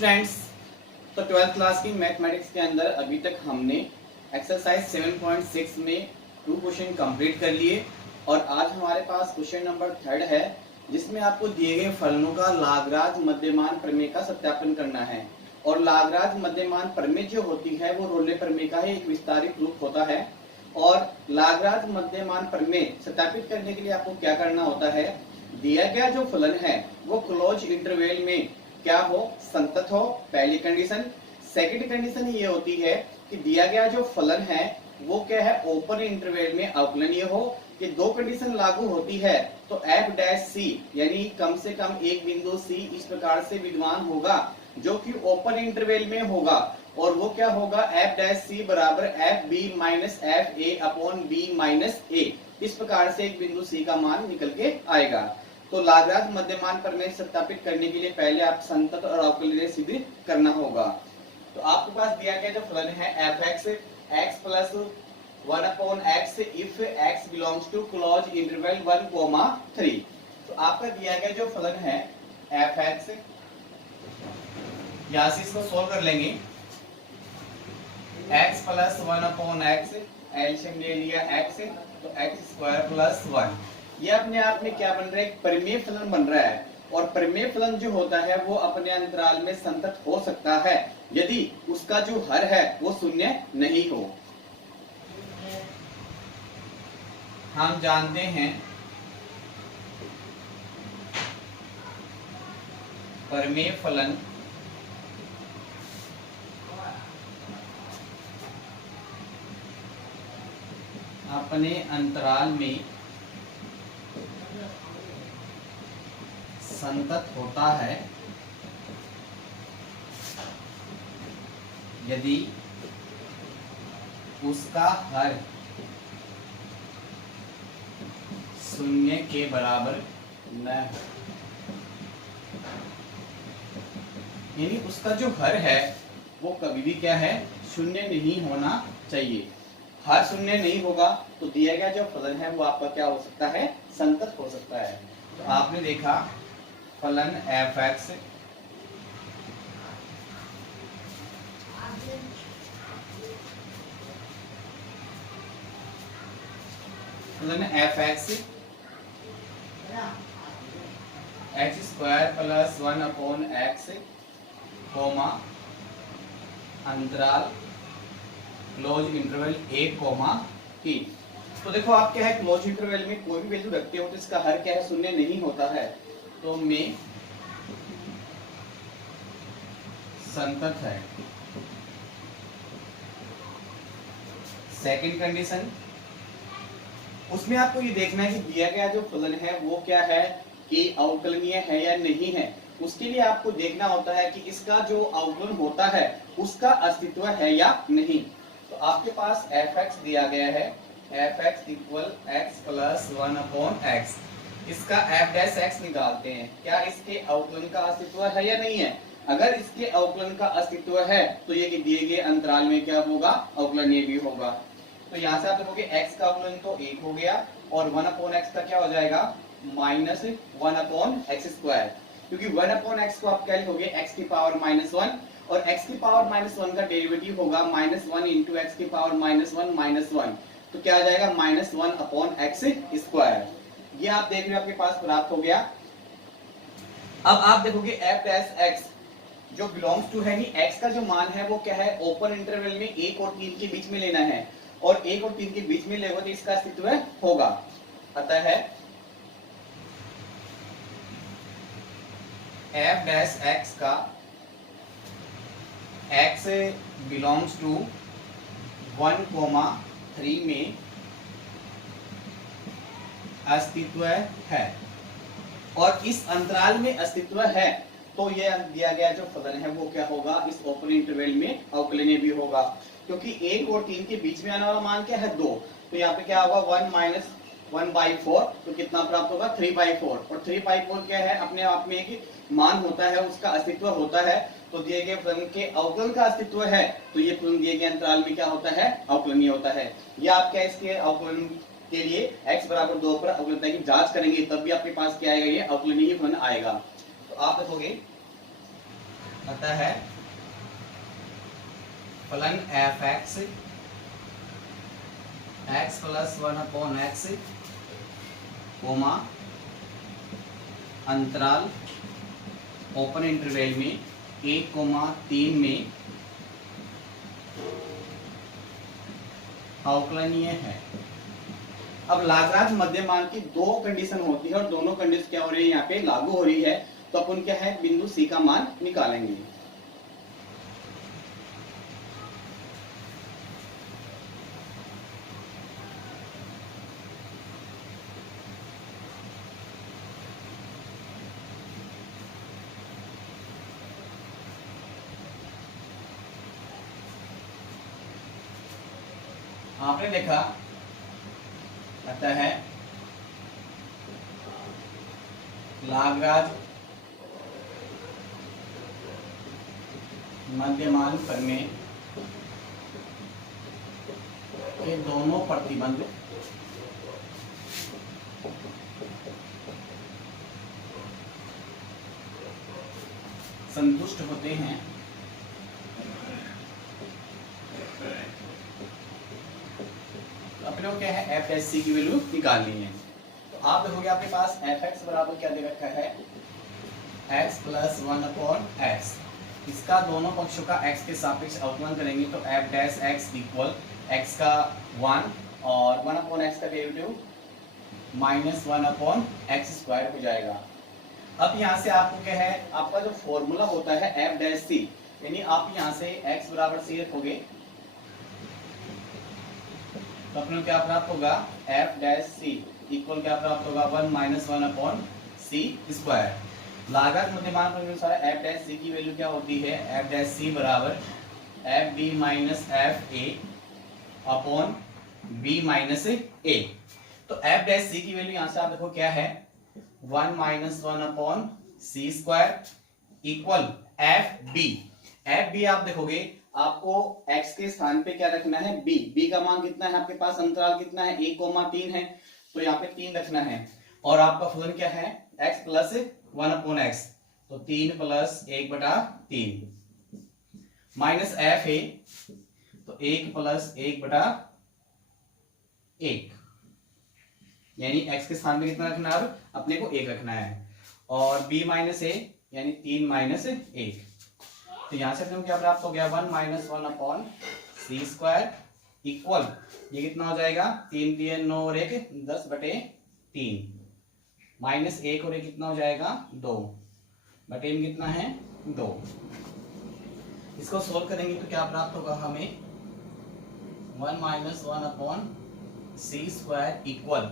Students, तो 12th class की mathematics के अंदर अभी तक हमने एक्सरसाइज 7.6 में 2 क्वेश्चन कंप्लीट कर लिए और आज हमारे पास क्वेश्चन नंबर 3 है जिसमें आपको दिए गए फलनों का लाग्रांज मध्यमान प्रमेय का सत्यापन करना है। और लाग्रांज मध्यमान प्रमेय जो होती है वो रोले प्रमेय का ही एक विस्तारित रूप होता है। और लाग्रांज मध्यमान प्रमेय सत्यापित करने के लिए आपको क्या करना होता है, दिया गया जो फलन है वो क्लोज इंटरवल में क्या हो, संतत हो, पहली कंडीशन। सेकंड कंडीशन ये होती है कि दिया गया जो फलन है वो क्या है, ओपन इंटरवल में अवकलनीय हो। ये दो कंडीशन लागू होती है तो एफ डैश सी यानी कम से कम एक बिंदु सी इस प्रकार से विद्यमान होगा जो कि ओपन इंटरवल में होगा और वो क्या होगा, एफ डैश सी बराबर F B minus F A upon B minus A. इस प्रकार से एक बिंदु सी का मान निकल के आएगा। तो लाग्रांज मध्यमान प्रमेय सत्यापित करने के लिए पहले आप संतत और अवकलनीय सिद्ध करना होगा। तो आपके पास दिया गया जो फलन है F x x plus 1 upon X if x belongs to close interval 1,3। तो आपका दिया गया जो फलन है एफ एक्स, यहां से इसको सोल्व कर लेंगे। X plus 1 upon x, LCM ले लिया एक्स तो एक्स स्क्वायर प्लस 1। ये अपने आप में क्या बन रहा है, एक परिमेय फलन बन रहा है। और परिमेय फलन जो होता है वो अपने अंतराल में संतत हो सकता है यदि उसका जो हर है वो शून्य नहीं हो। हम जानते हैं परिमेय फलन अपने अंतराल में संतत होता है यदि उसका हर शून्य के बराबर न हो। यानी उसका जो हर है वो कभी भी क्या है, शून्य नहीं होना चाहिए। हर शून्य नहीं होगा तो दिया गया जो फलन है वो आपका क्या हो सकता है, संतत हो सकता है। तो आपने देखा फलन एफ एक्स फलन f x x square plus 1 upon x comma अंतराल close interval a comma t. तो देखो आप क्या है, क्लोज इंटरवल में कोई भी वैल्यू रखते हो तो इसका हर क्या है, शून्य नहीं होता है तो में संतत है। सेकंड कंडीशन, उसमें आपको ये देखना है कि दिया गया जो फलन है वो क्या है कि अवकलनीय है या नहीं है। उसके लिए आपको देखना होता है कि इसका जो अवकलन होता है उसका अस्तित्व है या नहीं। तो आपके पास एफ एक्स दिया गया है, F x equal x plus 1 upon x. इसका एफ डैश एक्स निकालते हैं, क्या इसके अवकलन का अस्तित्व है या नहीं है। अगर इसके अवकलन का अस्तित्व है तो ये दिए गए अंतराल में क्या होगा, अवकलनीय भी होगा। तो यहाँ से आप देखोगे x का अवकलन तो 1 हो गया और 1 अपॉन एक्स का क्या हो जाएगा, माइनस 1 अपॉन एक्स स्क्वायर। क्योंकि 1 अपॉन एक्स को आप क्या लिखोगे, x की पावर -1 और x की पावर -1 का डेरिवेटिव होगा -1 इंटू एक्स की पावर -1 -1। तो क्या आ जाएगा, -1 अपॉन एक्स स्क्वायर। ये आप देख रहे हो आपके पास प्राप्त हो गया। अब आप देखोगे एफ डैश एक्स जो बिलोंग्स टू है नहीं, x का जो मान है वो क्या है, ओपन इंटरवल में 1 और 3 के बीच में लेना है और 1 और 3 के बीच में लेगा तो इसका अस्तित्व होगा। अतः है एफ डैश एक्स का x बिलोंग्स टू 1,3 में अस्तित्व है और इस अंतराल में अस्तित्व है तो ये दिया गया जो फलन है वो क्या होगा, इस ओपन इंटरवल में अवकलनीय भी होगा। क्योंकि 1 और 3 के बीच में आने वाला मान क्या है, 2। तो यहाँ पे क्या होगा, 1 माइनस 1/4 तो कितना प्राप्त होगा, 3/4। और 3/4 क्या है, अपने आप में एक मान होता है, उसका अस्तित्व होता है। तो दिए गए फलन के अवकलन का अस्तित्व है तो ये फलन दिए गए अंतराल में क्या होता है, अवकलनीय होता है। या आप क्या इसके अवकलन के लिए x बराबर 2 पर अवकलनता की जांच करेंगे तब भी आपके पास क्या आएगा, ये अवकलनीय फलन आएगा। तो आप देखोगे आता है फलन f x x plus 1/x comma अंतराल ओपन इंटरवल में 1,3 में अवकलनीय है। अब लाग्रांज मध्यमान की दो कंडीशन होती है और दोनों कंडीशन क्या हो रही है, यहाँ पे लागू हो रही है। तो अपन क्या है, बिंदु सी का मान निकालेंगे। आपने देखा आता है लाग्रांज मध्यमान प्रमेय के दोनों प्रतिबंध संतुष्ट होते हैं। अपने को क्या है, एफ एस सी की वैल्यू निकालनी है। तो आप देखोगे आपके पास एफ एक्स बराबर क्या दे रखा है, एक्स प्लस 1/x। इसका दोनों पक्षों का x के सापेक्ष अवकलन करेंगे तो F dash x equal x का 1 और 1/x का डेरिवेटिव -1/x² हो जाएगा। अब यहाँ से आपको क्या है, आपका जो फॉर्मूला होता है एफ डैश सी, यानी आप यहाँ से x बराबर सी रखोगे तो अपने क्या प्राप्त होगा, एफ डैश सी इक्वल क्या प्राप्त होगा, 1 - 1/c²। लागत मध्यमान प्रमेय के अनुसार एफ डैश सी की वैल्यू क्या होती है, एफ डैश सी बराबर F D minus F A upon B minus A. तो एफ डैश सी की वैल्यू यहाँ से आप देखो क्या है, 1 - 1/c² equal f b. F b आप देखोगे आपको x के स्थान पे क्या रखना है, b। b का मान कितना है आपके पास, अंतराल कितना है, 1,3 है, तो यहाँ पे 3 रखना है। और आपका फलन क्या है, x प्लस 1/x, तो 3 + 1/3 माइनस एफ है तो 1 + 1/1, यानी x के स्थान पे कितना रखना है, अब अपने को 1 रखना है। और b माइनस a यानी 3 - 1, तो यहां से अपने क्या प्राप्त हो गया, 1 - 1/c² इक्वल ये कितना हो जाएगा, 3 × 3 = 9 और 1 10/3 माइनस 1 और 1 कितना हो जाएगा, 2 बटे में कितना है, 2। इसको सोल्व करेंगे तो क्या प्राप्त होगा हमें, 1 - 1/c² इक्वल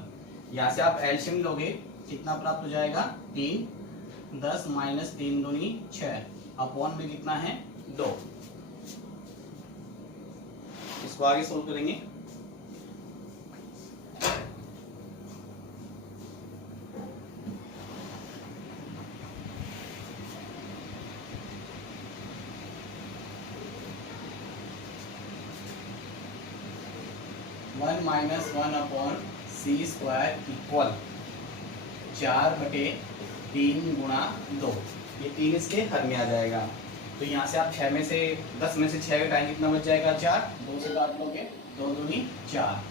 यहाँ से आप एलसीएम लोगे कितना प्राप्त हो जाएगा, 3 10 - 3 दूनी 6 अपॉन में कितना है, 2। इसको आगे सोल्व करेंगे। वन माइनस 1/c² इक्वल 4/3 × 2, ये 3 इसके हर में आ जाएगा। तो यहाँ से आप 6 में से 10 में से 6 घटाएंगे कितना बच जाएगा, 4, 2 से काट लोगे 2 दूनी 4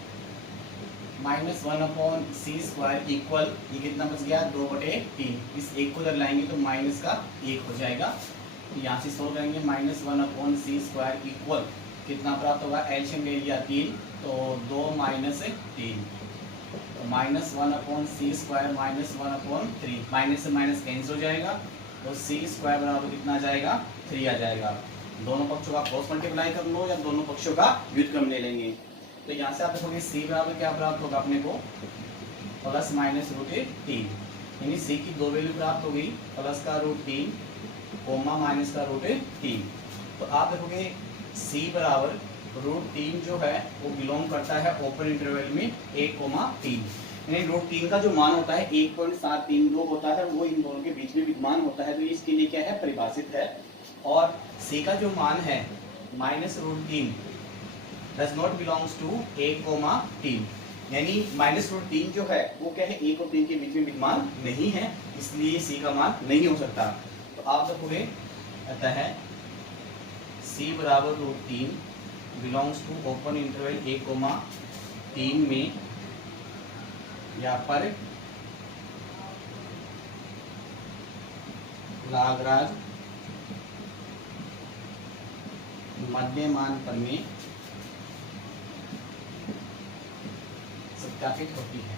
माइनस 1/c² इक्वल ये कितना बच गया, 2/3। इस एक को इधर लाएंगे तो माइनस का 1 हो जाएगा। तो यहाँ से सोल्व करेंगे, -1/c² इक्वल कितना प्राप्त होगा, एलसीएम ले लिया 3 तो 2 - 3, तो -1/c² -1/3, माइनस से माइनस कैंसिल हो जाएगा तो c² बराबर कितना आ जाएगा, 3 आ जाएगा। दोनों पक्षों का क्रॉस मल्टीप्लाई कर लो या दोनों पक्षों का व्युत्क्रम ले लेंगे। तो यहाँ से आप देखोगे c बराबर क्या प्राप्त होगा अपने को, +-√3, यानी c की दो वैल्यू प्राप्त हो गई, प्लस का √3 कोमा माइनस का √3। तो आप देखोगे c बराबर √3 जो है वो बिलोंग करता है ओपन इंटरवल में 1,3, यानी √3 का जो मान होता है 1.732 होता है, वो इन दोनों के बीच में विद्यमान होता है। तो इसके लिए क्या है, परिभाषित है। और c का जो मान है -√3 डज नॉट बिलोंग्स टू 1,3, यानी -√3 जो है वो क्या है, 1 और 3 के बीच में विद्यमान नहीं है, इसलिए c का मान नहीं हो सकता। तो आप देखोगे अतः c बराबर √3 belongs to open interval a,3 में यहाँ पर लाग्रांज मध्यमान प्रमेय सत्यापित होती है।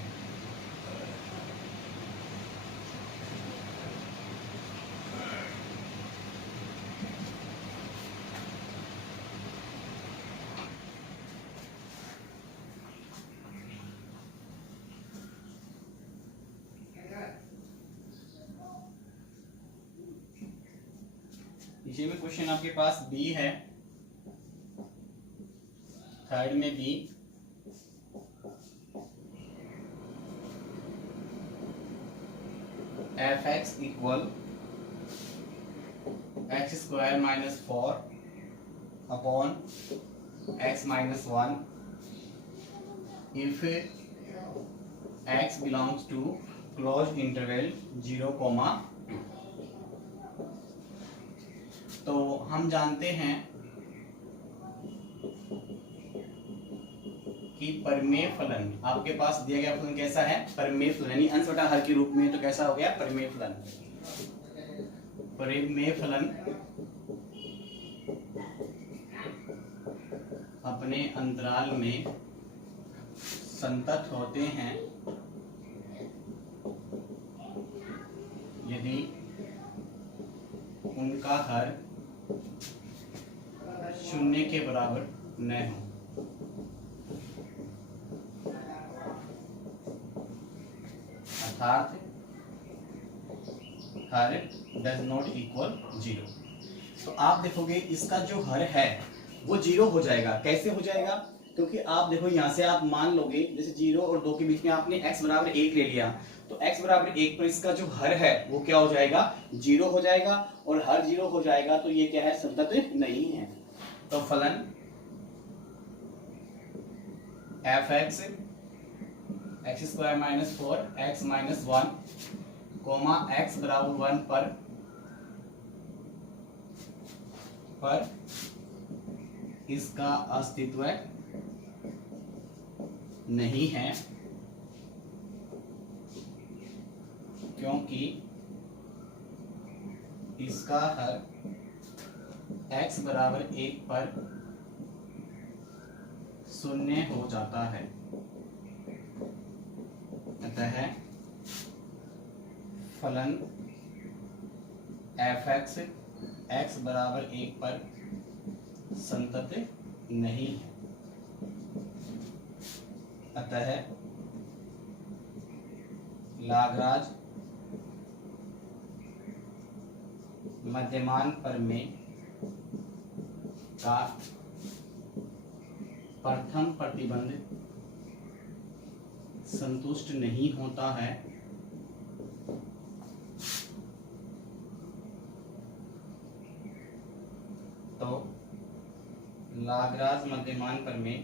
इसी में क्वेश्चन आपके पास बी है, थर्ड में b, f x equal x square minus 4 upon x minus 1 if x belongs to close interval 0, 2। तो हम जानते हैं कि परिमेय फलन, आपके पास दिया गया फलन कैसा है, परिमेय फलन, यानी अंश बटा हर के रूप में, तो कैसा हो गया, परिमेय फलन। परिमेय फलन अपने अंतराल में संतत होते हैं यदि उनका हर 0 के बराबर न हो। अर्थात हर डज नॉट इक्वल 0। तो आप देखोगे इसका जो हर है वो 0 हो जाएगा। कैसे हो जाएगा? क्योंकि आप देखो यहाँ से आप मान लोगे जैसे 0 और 2 के बीच में आपने x बराबर 1 ले लिया, तो x बराबर 1 पर इसका जो हर है वो क्या हो जाएगा, 0 हो जाएगा। और हर 0 हो जाएगा तो ये क्या है, संतत नहीं है। तो फलन f x x square minus 4 x minus 1 comma x बराबर 1 पर इसका अस्तित्व नहीं है, क्योंकि इसका हर x बराबर 1 पर 0 हो जाता है। अतः फलन एफ एक्स एक्स बराबर 1 पर संतत नहीं है। अतः लाग्रांज मध्यमान प्रमेय का प्रथम प्रतिबंध संतुष्ट नहीं होता है, तो लाग्रांज मध्यमान प्रमेय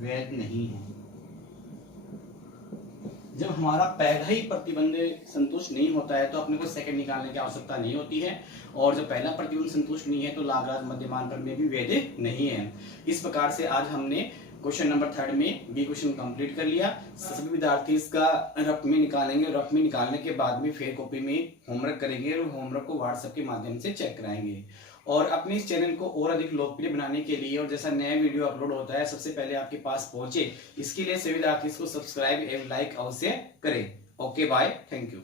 वैध नहीं है। जब हमारा पहला ही प्रतिबंध संतुष्ट नहीं होता है तो अपने को सेकंड निकालने की आवश्यकता नहीं होती है, और जब पहला प्रतिबंध संतुष्ट नहीं है तो लाग्रांज मध्यमान प्रमेय भी वैध नहीं है। इस प्रकार से आज हमने क्वेश्चन नंबर 3 में बी क्वेश्चन कंप्लीट कर लिया। सभी विद्यार्थी इसका रफ में निकालेंगे, रफ में निकालने के बाद में फिर कॉपी में होमवर्क करेंगे और होमवर्क को व्हाट्सएप के माध्यम से चेक कराएंगे। और अपने इस चैनल को और अधिक लोकप्रिय बनाने के लिए और जैसा नया वीडियो अपलोड होता है सबसे पहले आपके पास पहुंचे, इसके लिए सभी विद्यार्थी इसको सब्सक्राइब एवं लाइक अवश्य करें। Okay bye, thank you.